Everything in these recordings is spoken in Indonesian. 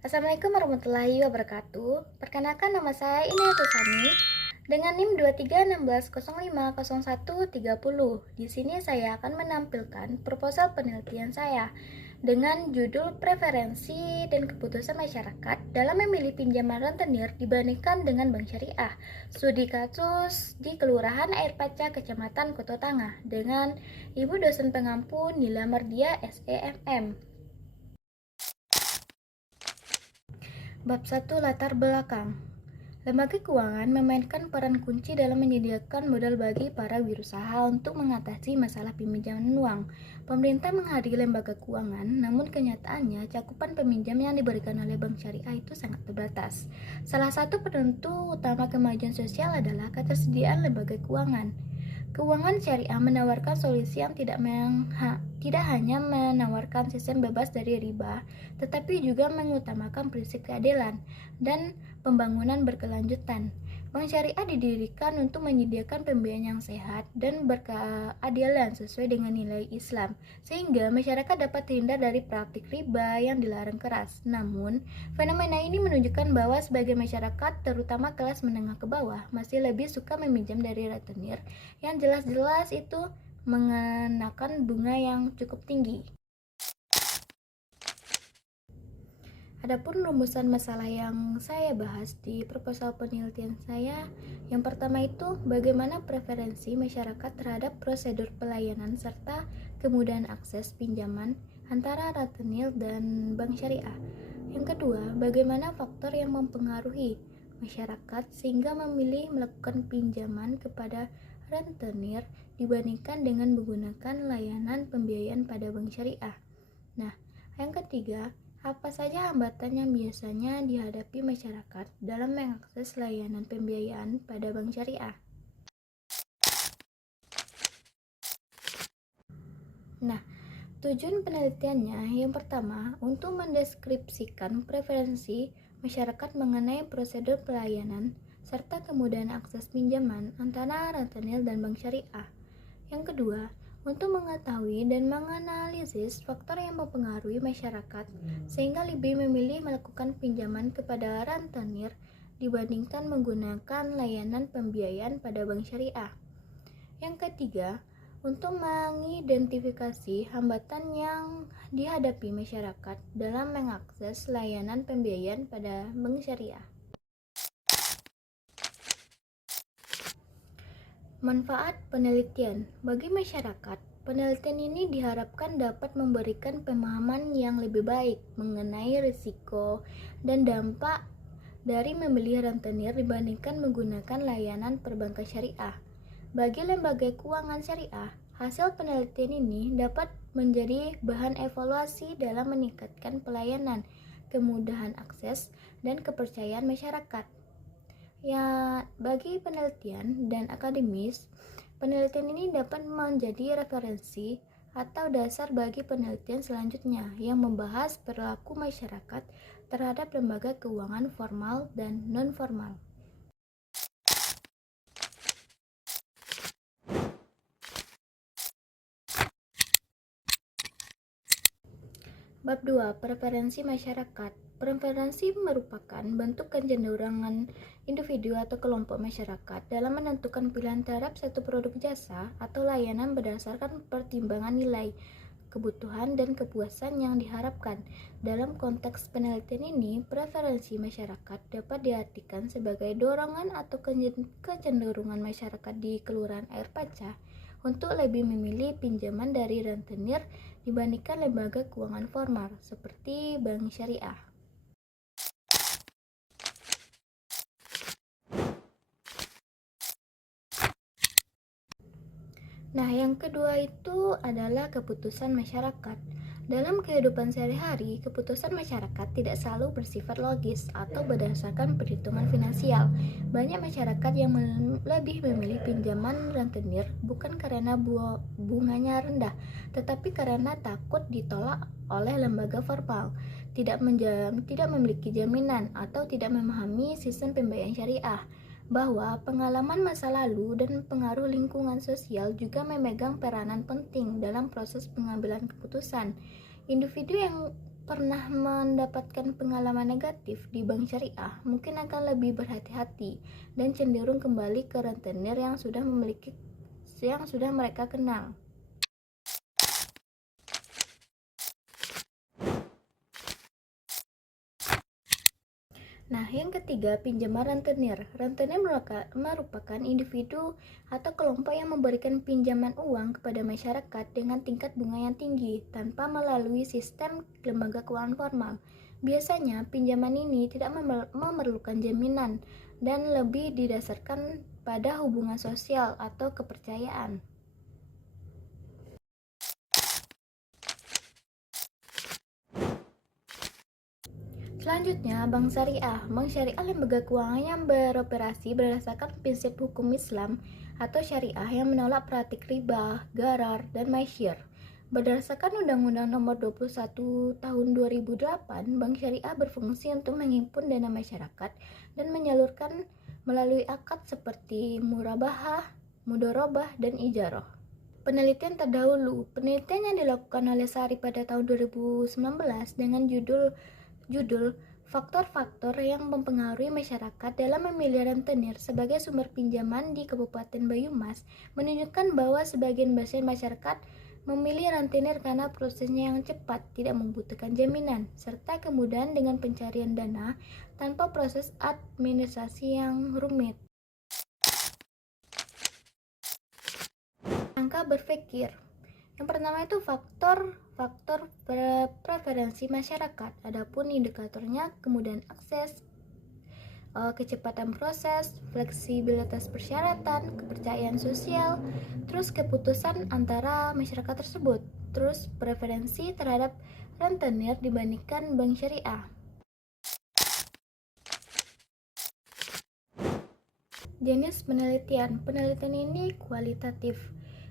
Assalamualaikum warahmatullahi wabarakatuh. Perkenalkan nama saya Inayatul Sani dengan NIM 2316050130. Di sini saya akan menampilkan proposal penelitian saya dengan judul Preferensi dan Keputusan Masyarakat dalam Memilih Pinjaman Rentenir dibandingkan dengan Bank Syariah. Studi kasus di Kelurahan Airpaca, Kecamatan Koto Tangah dengan Ibu dosen pengampu Nila Mardia SEMM. Bab 1 Latar Belakang. Lembaga keuangan memainkan peran kunci dalam menyediakan modal bagi para wirausaha untuk mengatasi masalah peminjaman uang. Pemerintah menghargai lembaga keuangan, namun kenyataannya cakupan peminjam yang diberikan oleh bank syariah itu sangat terbatas. Salah satu penentu utama kemajuan sosial adalah ketersediaan lembaga keuangan. Keuangan syariah menawarkan solusi yang tidak hanya menawarkan sistem bebas dari riba, tetapi juga mengutamakan prinsip keadilan dan pembangunan berkelanjutan. Bank syariah didirikan untuk menyediakan pembiayaan yang sehat dan berkeadilan sesuai dengan nilai Islam, sehingga masyarakat dapat terhindar dari praktik riba yang dilarang keras. Namun, fenomena ini menunjukkan bahwa sebagian masyarakat, terutama kelas menengah ke bawah, masih lebih suka meminjam dari rentenir yang jelas-jelas itu mengenakan bunga yang cukup tinggi. Adapun rumusan masalah yang saya bahas di proposal penelitian saya, yang pertama itu bagaimana preferensi masyarakat terhadap prosedur pelayanan serta kemudahan akses pinjaman antara rentenir dan bank syariah. Yang kedua, bagaimana faktor yang mempengaruhi masyarakat sehingga memilih melakukan pinjaman kepada rentenir dibandingkan dengan menggunakan layanan pembiayaan pada bank syariah. Nah, yang ketiga, apa saja hambatan yang biasanya dihadapi masyarakat dalam mengakses layanan pembiayaan pada bank syariah? Nah, tujuan penelitiannya yang pertama untuk mendeskripsikan preferensi masyarakat mengenai prosedur pelayanan serta kemudahan akses pinjaman antara rentenir dan bank syariah. Yang kedua, untuk mengetahui dan menganalisis faktor yang mempengaruhi masyarakat sehingga lebih memilih melakukan pinjaman kepada rentenir dibandingkan menggunakan layanan pembiayaan pada bank syariah. Yang ketiga, untuk mengidentifikasi hambatan yang dihadapi masyarakat dalam mengakses layanan pembiayaan pada bank syariah. Manfaat penelitian bagi masyarakat. Penelitian ini diharapkan dapat memberikan pemahaman yang lebih baik mengenai risiko dan dampak dari membeli rentenir dibandingkan menggunakan layanan perbankan syariah. Bagi lembaga keuangan syariah, hasil penelitian ini dapat menjadi bahan evaluasi dalam meningkatkan pelayanan, kemudahan akses, dan kepercayaan masyarakat. Ya, bagi penelitian dan akademis, penelitian ini dapat menjadi referensi atau dasar bagi penelitian selanjutnya yang membahas perilaku masyarakat terhadap lembaga keuangan formal dan non-formal. Bab 2. Preferensi masyarakat. Preferensi merupakan bentuk kecenderungan individu atau kelompok masyarakat dalam menentukan pilihan terhadap satu produk jasa atau layanan berdasarkan pertimbangan nilai, kebutuhan, dan kepuasan yang diharapkan. Dalam konteks penelitian ini, preferensi masyarakat dapat diartikan sebagai dorongan atau kecenderungan masyarakat di Kelurahan Airpaca untuk lebih memilih pinjaman dari rentenir dibandingkan lembaga keuangan formal seperti bank syariah. Nah, yang kedua itu adalah keputusan masyarakat. Dalam kehidupan sehari-hari, keputusan masyarakat tidak selalu bersifat logis atau berdasarkan perhitungan finansial. Banyak masyarakat yang lebih memilih pinjaman rentenir bukan karena bunganya rendah, tetapi karena takut ditolak oleh lembaga formal, tidak memiliki jaminan, atau tidak memahami sistem pembayaran syariah. Bahwa pengalaman masa lalu dan pengaruh lingkungan sosial juga memegang peranan penting dalam proses pengambilan keputusan. Individu yang pernah mendapatkan pengalaman negatif di bank syariah, mungkin akan lebih berhati-hati dan cenderung kembali ke rentenir yang sudah mereka kenal. Nah, yang ketiga, pinjaman rentenir. Rentenir merupakan individu atau kelompok yang memberikan pinjaman uang kepada masyarakat dengan tingkat bunga yang tinggi tanpa melalui sistem lembaga keuangan formal. Biasanya, pinjaman ini tidak memerlukan jaminan dan lebih didasarkan pada hubungan sosial atau kepercayaan. Selanjutnya, bank syariah. Bank syariah lembaga keuangan yang beroperasi berdasarkan prinsip hukum Islam atau syariah yang menolak praktik riba, gharar, dan maisir. Berdasarkan Undang-Undang Nomor 21 Tahun 2008, bank syariah berfungsi untuk menghimpun dana masyarakat dan menyalurkan melalui akad seperti murabahah, mudorobah, dan ijarah. Penelitian terdahulu. Penelitian yang dilakukan oleh Sari pada tahun 2019 dengan judul faktor-faktor yang mempengaruhi masyarakat dalam memilih rentenir sebagai sumber pinjaman di Kabupaten Banyumas menunjukkan bahwa sebagian besar masyarakat memilih rentenir karena prosesnya yang cepat, tidak membutuhkan jaminan, serta kemudahan dengan pencarian dana tanpa proses administrasi yang rumit. Angka berpikir. Yang pertama itu faktor preferensi masyarakat. Adapun indikatornya kemudahan akses, kecepatan proses, fleksibilitas persyaratan, kepercayaan sosial, terus keputusan antara masyarakat tersebut, terus preferensi terhadap rentenir dibandingkan bank syariah. Jenis penelitian. Penelitian ini kualitatif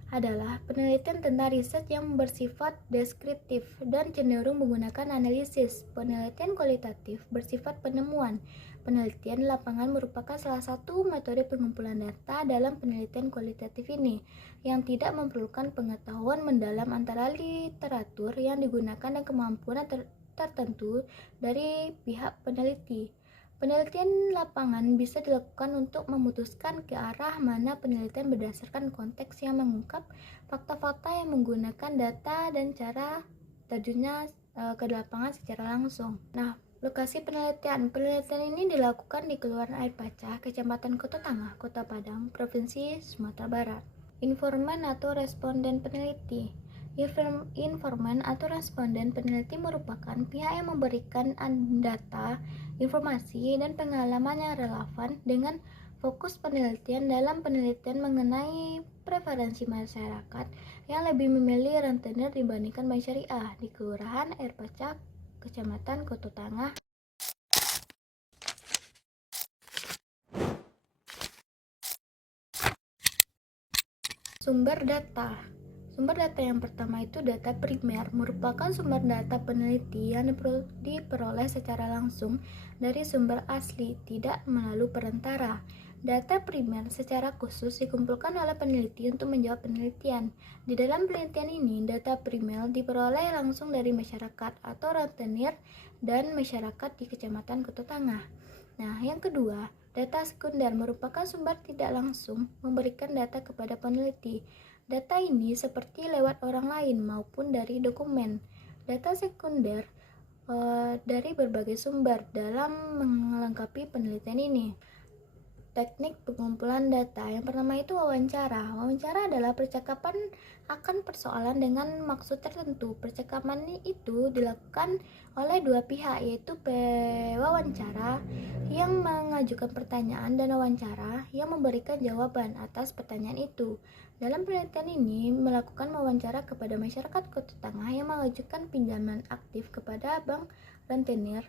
adalah penelitian tentang riset yang bersifat deskriptif dan cenderung menggunakan analisis. Penelitian kualitatif bersifat penemuan. Penelitian lapangan merupakan salah satu metode pengumpulan data dalam penelitian kualitatif ini, yang tidak memerlukan pengetahuan mendalam antara literatur yang digunakan dan kemampuan tertentu dari pihak peneliti. Penelitian lapangan bisa dilakukan untuk memutuskan ke arah mana penelitian berdasarkan konteks yang mengungkap fakta-fakta yang menggunakan data dan cara terjunnya ke lapangan secara langsung. Nah, lokasi penelitian. Penelitian ini dilakukan di Kelurahan Air Pacah, Kecamatan Kota Tangah, Kota Padang, Provinsi Sumatera Barat. Informan atau responden peneliti. Informan atau responden peneliti merupakan pihak yang memberikan data, informasi, dan pengalaman yang relevan dengan fokus penelitian dalam penelitian mengenai preferensi masyarakat yang lebih memilih rentenir dibandingkan bank syariah di Kelurahan Air Pacah, Kecamatan Kota Tangah. Sumber data. Sumber data yang pertama itu data primer, merupakan sumber data peneliti yang diperoleh secara langsung dari sumber asli, tidak melalui perantara. Data primer secara khusus dikumpulkan oleh peneliti untuk menjawab penelitian. Di dalam penelitian ini, data primer diperoleh langsung dari masyarakat atau rentenir dan masyarakat di Kecamatan Kota Tangah. Nah, yang kedua, data sekunder merupakan sumber tidak langsung memberikan data kepada peneliti. Data ini seperti lewat orang lain maupun dari dokumen. Data sekunder dari berbagai sumber dalam melengkapi penelitian ini. Teknik pengumpulan data. Yang pertama itu wawancara. Wawancara adalah percakapan akan persoalan dengan maksud tertentu. Percakapan itu dilakukan oleh dua pihak, yaitu pewawancara yang mengajukan pertanyaan dan wawancara yang memberikan jawaban atas pertanyaan itu. Dalam penelitian ini melakukan wawancara kepada masyarakat Kota Tangah yang mengajukan pinjaman aktif kepada bank rentenir.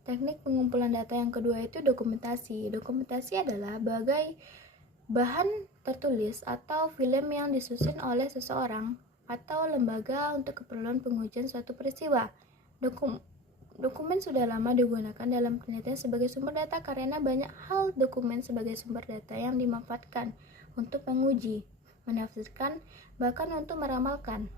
Teknik pengumpulan data yang kedua itu dokumentasi. Dokumentasi adalah bahan tertulis atau film yang disusun oleh seseorang atau lembaga untuk keperluan pengujian suatu peristiwa. Dokumen sudah lama digunakan dalam penelitian sebagai sumber data karena banyak hal dokumen sebagai sumber data yang dimanfaatkan untuk menguji, menafsirkan, bahkan untuk meramalkan.